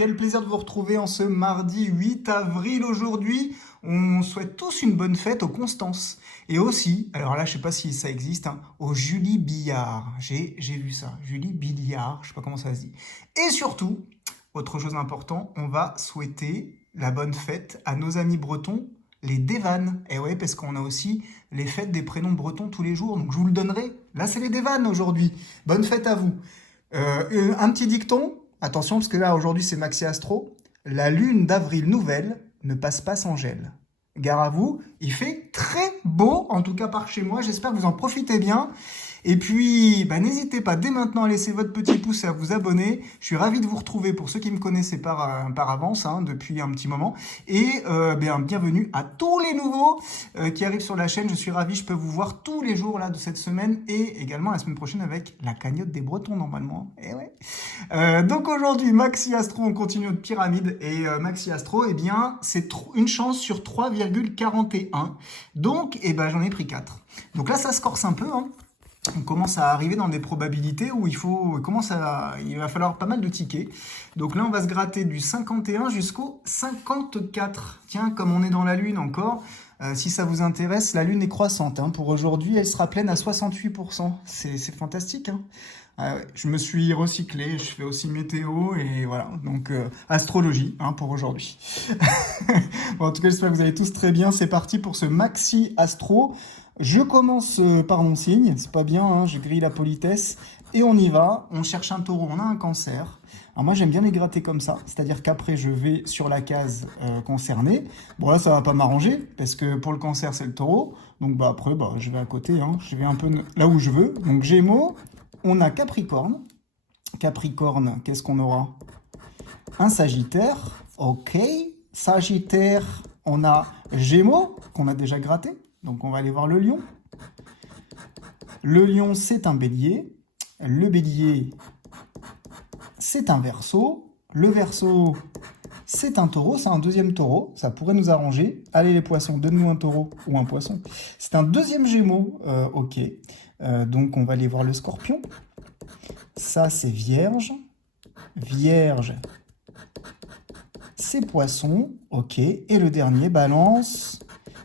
quel plaisir de vous retrouver en ce mardi 8 avril aujourd'hui. On souhaite tous une bonne fête aux Constances. Et aussi, alors là je sais pas si ça existe, hein, aux Julie Billard. J'ai vu ça, Julie Billard, je sais pas comment ça se dit. Et surtout, autre chose importante, on va souhaiter la bonne fête à nos amis bretons, les Dévannes. Et ouais, parce qu'on a aussi les fêtes des prénoms bretons tous les jours, donc je vous le donnerai. Là c'est les Dévannes aujourd'hui. Bonne fête à vous. Un petit dicton, attention parce que là aujourd'hui c'est Maxi Astro. La lune d'avril nouvelle ne passe pas sans gel. Gare à vous, il fait très beau, en tout cas par chez moi, j'espère que vous en profitez bien. Et puis, n'hésitez pas dès maintenant à laisser votre petit pouce et à vous abonner. Je suis ravi de vous retrouver pour ceux qui me connaissaient par avance, hein, depuis un petit moment. Et bienvenue à tous les nouveaux qui arrivent sur la chaîne. Je suis ravi, je peux vous voir tous les jours là de cette semaine et également la semaine prochaine avec la cagnotte des Bretons normalement. Et ouais. Donc aujourd'hui, Maxi Astro, on continue notre pyramide. Et Maxi Astro, c'est une chance sur 3,41. Donc, j'en ai pris 4. Donc là, ça se corse un peu, hein. On commence à arriver dans des probabilités où il va falloir pas mal de tickets. Donc là, on va se gratter du 51 jusqu'au 54. Tiens, comme on est dans la Lune encore, si ça vous intéresse, la Lune est croissante. Hein. Pour aujourd'hui, elle sera pleine à 68%. C'est fantastique. Hein. Je me suis recyclé, je fais aussi météo et voilà. Donc, astrologie pour aujourd'hui. Bon, en tout cas, j'espère que vous allez tous très bien. C'est parti pour ce Maxi Astro. Je commence par mon signe, c'est pas bien, hein, je grille la politesse, et on y va, on cherche un taureau, on a un cancer. Alors moi j'aime bien les gratter comme ça, c'est-à-dire qu'après je vais sur la case concernée. Bon là ça va pas m'arranger, parce que pour le cancer c'est le taureau, donc après je vais à côté, hein, je vais un peu là où je veux. Donc Gémeaux, on a Capricorne. Capricorne, qu'est-ce qu'on aura? Un Sagittaire, ok. Sagittaire, on a Gémeaux, qu'on a déjà gratté. Donc, on va aller voir le lion. Le lion, c'est un bélier. Le bélier, c'est un verseau. Le verseau, c'est un taureau. C'est un deuxième taureau. Ça pourrait nous arranger. Allez, les poissons, donne-nous un taureau ou un poisson. C'est un deuxième gémeau. Ok. Donc, on va aller voir le scorpion. Ça, c'est vierge. Vierge, c'est poisson. Ok. Et le dernier, balance.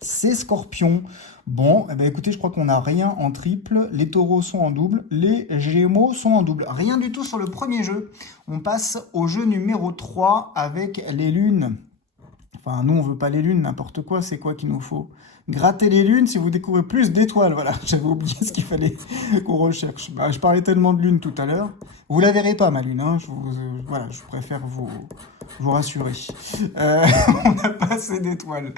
C'est Scorpion. Bon, écoutez, je crois qu'on n'a rien en triple. Les taureaux sont en double. Les gémeaux sont en double. Rien du tout sur le premier jeu. On passe au jeu numéro 3 avec les lunes. Enfin, nous, on veut pas les lunes, n'importe quoi. C'est quoi qu'il nous faut? Gratter les lunes si vous découvrez plus d'étoiles. Voilà, j'avais oublié ce qu'il fallait qu'on recherche. Je parlais tellement de lune tout à l'heure. Vous la verrez pas, ma lune. Hein. Je préfère vous rassurer. On n'a pas assez d'étoiles.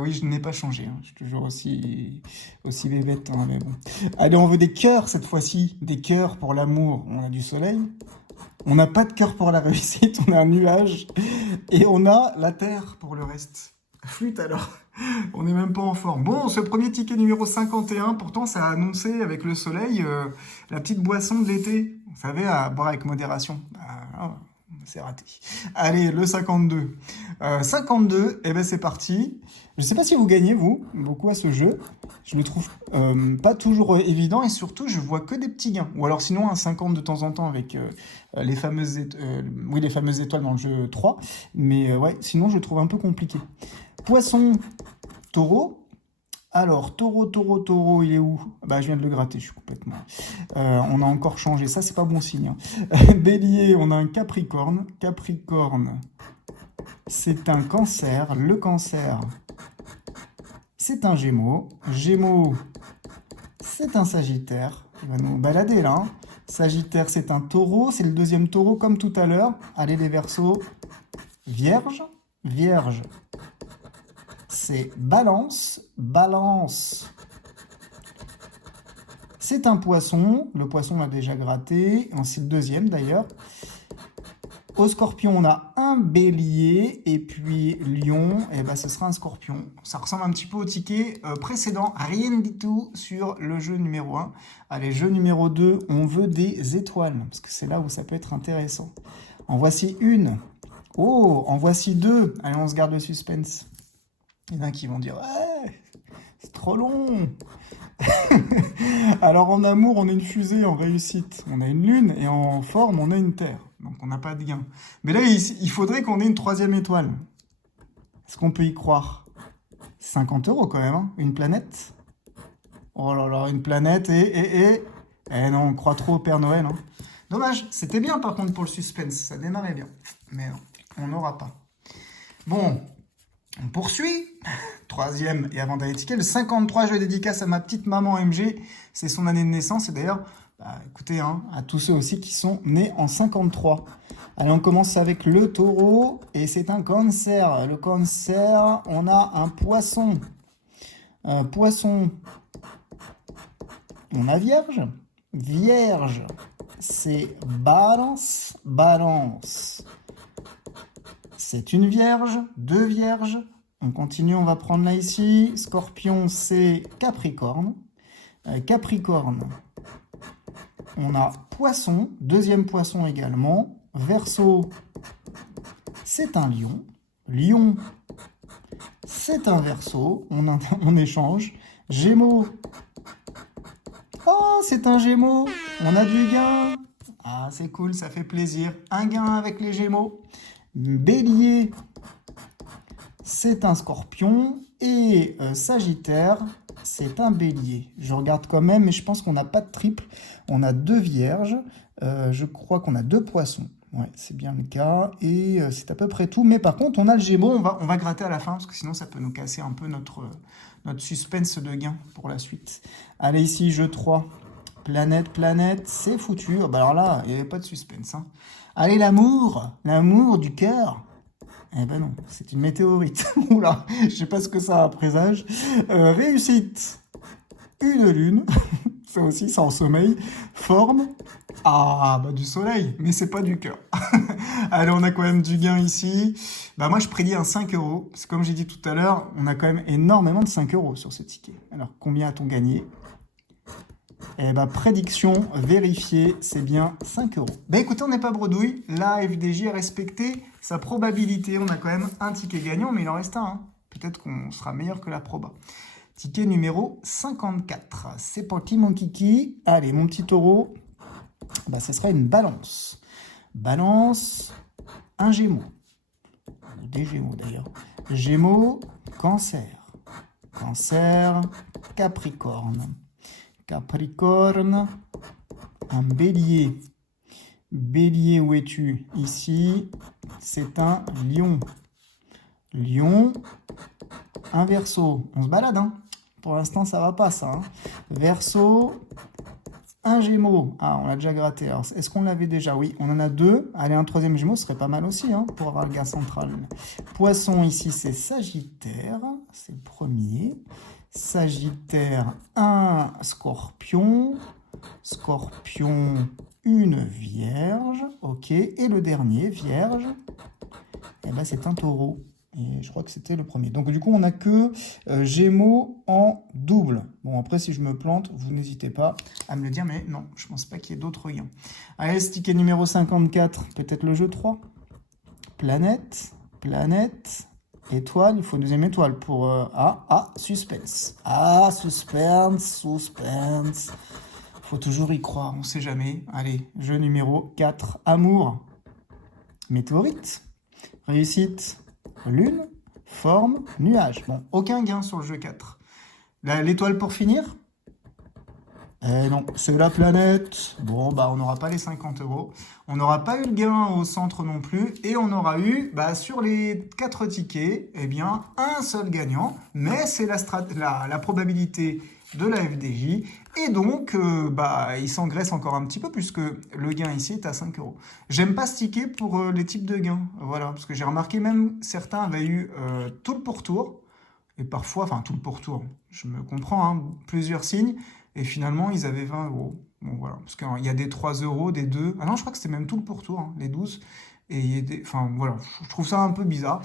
Oui, je n'ai pas changé. Hein. Je suis toujours aussi bébête. Hein, mais bon. Allez, on veut des cœurs cette fois-ci. Des cœurs pour l'amour. On a du soleil. On n'a pas de cœur pour la réussite. On a un nuage. Et on a la terre pour le reste. Flûte alors. On n'est même pas en forme. Bon, ce premier ticket numéro 51, pourtant ça a annoncé avec le soleil la petite boisson de l'été. Vous savez, à boire avec modération. C'est raté. Allez, le 52. 52, c'est parti. Je ne sais pas si vous gagnez, vous, beaucoup à ce jeu. Je le trouve pas toujours évident et surtout, je vois que des petits gains. Ou alors sinon, un 50 de temps en temps avec les fameuses étoiles dans le jeu 3. Mais ouais, sinon, je le trouve un peu compliqué. Poisson, taureau. Alors, taureau, il est où? Je viens de le gratter, je suis complètement... on a encore changé, ça c'est pas bon signe. Hein. Bélier, on a un Capricorne. Capricorne, c'est un Cancer. Le Cancer, c'est un Gémeaux. Gémeaux, c'est un Sagittaire. Il va nous balader là. Hein. Sagittaire, c'est un Taureau. C'est le deuxième Taureau comme tout à l'heure. Allez, les Verseaux. Vierge. Vierge, c'est Balance. Balance, c'est un Poisson. Le Poisson, on l'a déjà gratté. C'est le deuxième d'ailleurs. Au Scorpion, on a un Bélier. Et puis Lion, ce sera un Scorpion. Ça ressemble un petit peu au ticket précédent. Rien du tout sur le jeu numéro 1. Allez, jeu numéro 2, on veut des étoiles. Parce que c'est là où ça peut être intéressant. En voici une. Oh, en voici deux. Allez, on se garde le suspense. Il y en a qui vont dire « Ouais, c'est trop long !» Alors, en amour, on a une fusée, en réussite, on a une lune, et en forme, on a une terre. Donc, on n'a pas de gain. Mais là, il faudrait qu'on ait une troisième étoile. Est-ce qu'on peut y croire? 50 € quand même, hein, une planète. Oh là là, une planète Eh non, on croit trop au Père Noël. Hein. Dommage, c'était bien par contre pour le suspense, ça démarrait bien. Mais non, on n'aura pas. Bon, on poursuit. Troisième et avant-dernier ticket, le 53, je le dédicace à ma petite maman MG. C'est son année de naissance et d'ailleurs, écoutez, hein, à tous ceux aussi qui sont nés en 53. Allez, on commence avec le taureau et c'est un cancer. Le cancer, on a un poisson. Poisson, on a vierge. Vierge, c'est balance. Balance, c'est une vierge, deux vierges. On continue, on va prendre là ici. Scorpion, c'est Capricorne. Capricorne, on a poisson, deuxième poisson également. Verseau, c'est un lion. Lion, c'est un Verseau. On échange. Gémeaux, oh, c'est un Gémeaux. On a du gain. Ah, c'est cool, ça fait plaisir. Un gain avec les Gémeaux. Bélier, c'est un Scorpion. Et Sagittaire, c'est un Bélier. Je regarde quand même, mais je pense qu'on n'a pas de triple. On a deux Vierges. Je crois qu'on a deux Poissons. Ouais, c'est bien le cas. Et c'est à peu près tout. Mais par contre, on a le Gémeaux. On va gratter à la fin, parce que sinon, ça peut nous casser un peu notre suspense de gain pour la suite. Allez, ici, jeu 3. Planète, c'est foutu. Oh, bah alors là, il n'y avait pas de suspense. Hein. Allez, l'amour du cœur. Eh ben non, c'est une météorite. Oula, je sais pas ce que ça a à présage. Réussite, une lune. Ça aussi, c'est en sommeil. Forme, ah, bah du soleil, mais c'est pas du cœur. Allez, on a quand même du gain ici. Bah moi, je prédis un 5 €. Parce que comme j'ai dit tout à l'heure, on a quand même énormément de 5 € sur ce ticket. Alors, combien a-t-on gagné? Eh bah, prédiction vérifiée, c'est bien 5 €. Bah écoutez, on n'est pas bredouille. La FDJ a respecté sa probabilité. On a quand même un ticket gagnant, mais il en reste un. Hein. Peut-être qu'on sera meilleur que la proba. Ticket numéro 54. C'est parti, mon kiki. Allez, mon petit taureau. Bah, ce sera une balance. Balance, un Gémeaux. Des Gémeaux d'ailleurs. Gémeaux, Cancer. Cancer, Capricorne. Capricorne, un Bélier. Bélier, où es-tu? Ici, c'est un Lion. Lion, un Verseau. On se balade, hein? Pour l'instant, ça va pas, ça. Hein. Verseau, un Gémeaux. Ah, on l'a déjà gratté. Alors, est-ce qu'on l'avait déjà? Oui, on en a deux. Allez, un troisième Gémeaux, ce serait pas mal aussi, hein, pour avoir le gars central. Poisson, ici, c'est Sagittaire. C'est le premier. Sagittaire, un Scorpion. Scorpion, une Vierge. Ok. Et le dernier, Vierge, eh ben, c'est un Taureau. Et je crois que c'était le premier. Donc, du coup, on n'a que Gémeaux en double. Bon, après, si je me plante, vous n'hésitez pas à me le dire. Mais non, je ne pense pas qu'il y ait d'autres gains. Allez, ce ticket numéro 54, peut-être le jeu 3. Planète, étoile. Il faut une deuxième étoile pour... suspense. Ah, suspense. Faut toujours y croire, on ne sait jamais. Allez, jeu numéro 4, amour. Météorite. Réussite. Lune, forme, nuage. Bon, aucun gain sur le jeu 4. L'étoile pour finir? Non, c'est la planète. Bon, bah, on n'aura pas les 50 €. On n'aura pas eu le gain au centre non plus. Et on aura eu, sur les 4 tickets, eh bien, un seul gagnant. Mais c'est la probabilité de la FDJ. Et donc, il s'engraisse encore un petit peu puisque le gain ici est à 5 €. J'aime pas ce ticket pour les types de gains. Voilà, parce que j'ai remarqué même certains avaient eu tout le pourtour. Et parfois, enfin tout le pourtour, je me comprends, hein, plusieurs signes. Et finalement, ils avaient 20 €. Bon, voilà, parce qu'il y a des 3 €, des 2. Ah non, je crois que c'était même tout le pourtour, hein, les 12. Et enfin, voilà, je trouve ça un peu bizarre.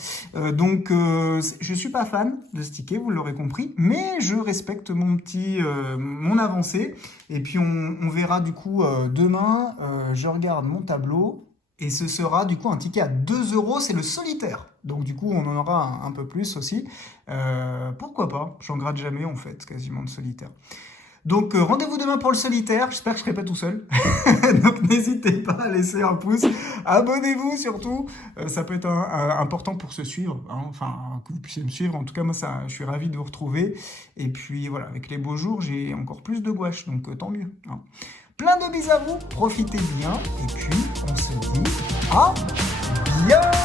Donc, je ne suis pas fan de ce ticket, vous l'aurez compris. Mais je respecte mon avancée. Et puis, on verra du coup demain. Je regarde mon tableau. Et ce sera du coup un ticket à 2 €, c'est le solitaire. Donc du coup, on en aura un peu plus aussi. Pourquoi pas? J'en gratte jamais en fait, quasiment de solitaire. Donc rendez-vous demain pour le solitaire, j'espère que je serai pas tout seul. Donc n'hésitez pas à laisser un pouce, abonnez-vous surtout, ça peut être important pour se suivre, hein. Enfin que vous puissiez me suivre, en tout cas moi ça, je suis ravi de vous retrouver. Et puis voilà, avec les beaux jours j'ai encore plus de gouache, donc tant mieux, hein. Plein de bisous à vous, profitez bien, et puis on se dit à bientôt.